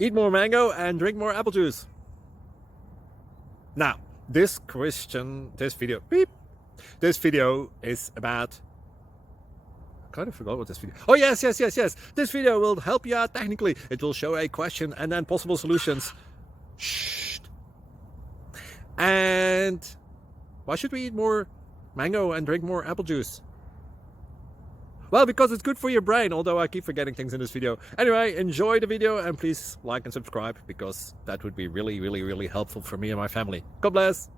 Eat more mango and drink more apple juice. Now, this video is about, I kind of forgot what this video. Oh, yes. This video will help you out technically. It will show a question and then possible solutions. Shh. And why should we eat more mango and drink more apple juice? Well, because it's good for your brain, although I keep forgetting things in this video. Anyway, enjoy the video and please like and subscribe, because that would be really helpful for me and my family. God bless.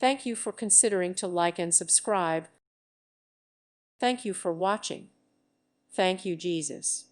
Thank you for considering to like and subscribe. Thank you for watching. Thank you, Jesus.